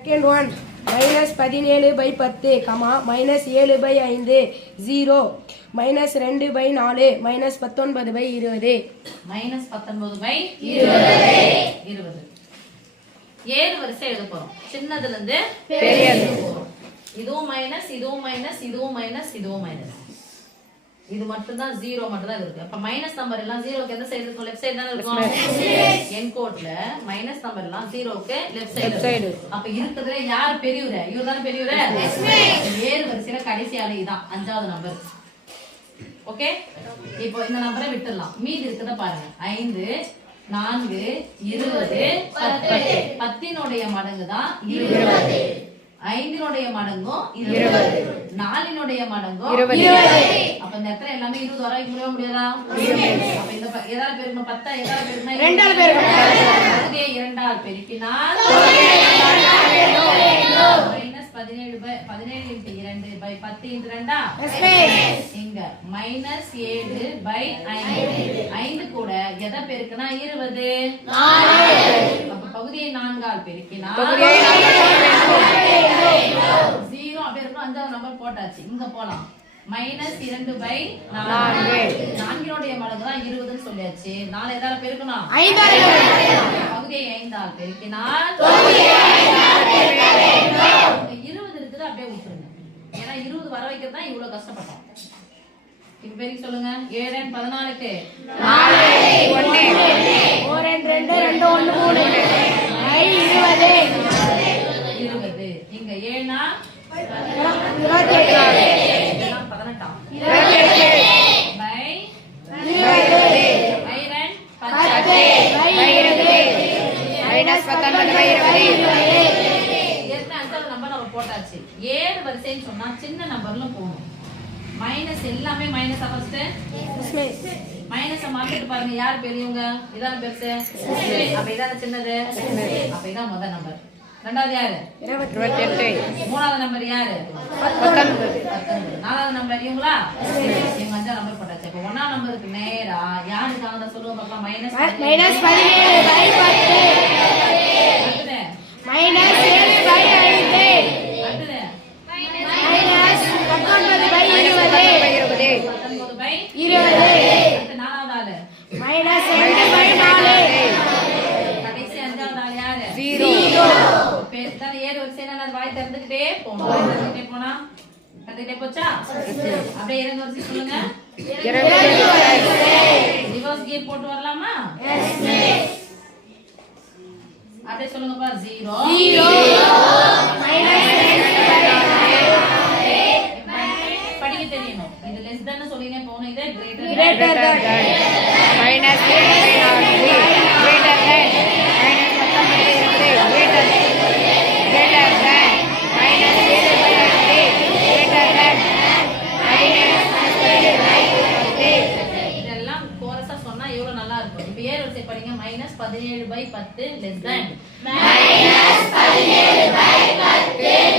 Second one, minus 17/10, minus 7/5, 0, minus 2/4, minus 19/20. Minus 19/20. 7 வரிசை எழுத போறோம். சின்னதுல இருந்து பெரியது போறோம். இதுவும் மைனஸ், இதுவும் மைனஸ், இதுவும் மைனஸ், இதுவும் மைனஸ். இது மட்டும் தான் 0 மட்டும் தான் இருக்கு. அப்ப மைனஸ் நம்பர் எல்லாம் 0க்கு எந்த சைடு இருக்கும்? லெஃப்ட் சைடு தான இருக்கும். என்கோட்ல மைனஸ் நம்பர் எல்லாம் 0க்கு லெஃப்ட் சைடு. அப்ப இருக்குதுல யார் பெரியவரே? இவர் தான பெரியவரே. ஏழு வரிசையில கடைசி ஆளு இதான் 5வது நம்பர். ஓகே, இப்போ இந்த நம்பரை விட்டுறலாம். மீதி இருக்குத பாருங்க. 5 4 20 10. 10னுடைய மடங்கு தான் 20. 5னுடைய மடங்கும் 20. 4னுடைய மடங்கும் 20. அப்ப இந்த இடத்துல எல்லாமே 20 வரைக்கும் முடிய முடியாதா? அப்ப இந்த எதால பெருக்கணும்? 10 எதால பெருக்கணும்? 2ஆல பெருக்கணும். அதுவே 2ஆல் பெருக்கினால் மைனஸ் 17 into 2 by 10 into 2 இங்க மைனஸ் 7/5. 5 கூட எதை பெருக்கினா 20. அப்ப பகுதியை 4ஆல் பெருக்கினால் 0 அப்படியே இருக்கும். 5வது நம்பர் போட்டாச்சு. இங்க போலாம். மைனஸ் 2/4. 4னுடைய மடங்கு தான் 20ன்னு சொல்லியாச்சு. 4 எதால பெருக்கணும்? 5ஆல. பகுதியை 5ஆல் பெருக்கினால் 20 இருக்குது. அப்படியே விட்டுருங்க. ஏன்னா 20 வர வைக்கிறது தான் இவ்வளவு கஷ்டப்பட்டோம். இப்ப பெருக்கி சொல்லுங்க. 7 14க்கு 4 1 4 2 2 1 3 20. இங்க 7 போட்டாச்சு. 7 வரிசைன்னு சொன்னா சின்ன நம்பர்ல போகணும். மைனஸ் எல்லாமே மைனஸ். ஃபர்ஸ்ட் மைனஸ் மாத்திட்டு பாருங்க. யார் பெரியவங்க? இதான பெருசு. அப்ப இதான சின்னது. அப்ப இதான் முதல் நம்பர். ரெண்டாவது யாரு? 28. மூணாவது நம்பர் யாரு? 19. 4வது நம்பர் இவங்களா? இவங்க 5ஆம் நம்பர் போட்டாச்சு. அப்ப 1ஆம் நம்பருக்கு நேரா யாருக்காக சொல்லுங்க பார்க்கலாம். மைனஸ் 17/10. மைனஸ் 7/5. அடுத்து மைனஸ் 19/20. 19/20. அடுத்து 4வது ஆளு மைனஸ் 2/4. கடைசி 5வது ஆளு யாரு? 0. பேர்தான் 7 வரிசையில நான் வாய் திறந்துக்கிட்டே போணும். திறந்துக்கிட்டே போனா கத்துக்கிட்டே போச்சா? அப்படியே இறங்க வரிசை சொல்லுங்க. ரிவர்ஸ் கியர் போட்டு வரலாமா? அப்படியே சொல்லுங்க பார். 0 படிக்க தெரியணும். இது லெஸ் தான சொல்லினே போணும். இது greater than minus 7/4 greater than minus 19/20 greater than minus 7/5 greater than minus 17/10. இதெல்லாம் கோரஸா சொன்னா எவ்வளவு நல்லா இருக்கும். இப்போ ஏர் வரிசை படிங்க. Minus 17/10 less than minus 17/10 less than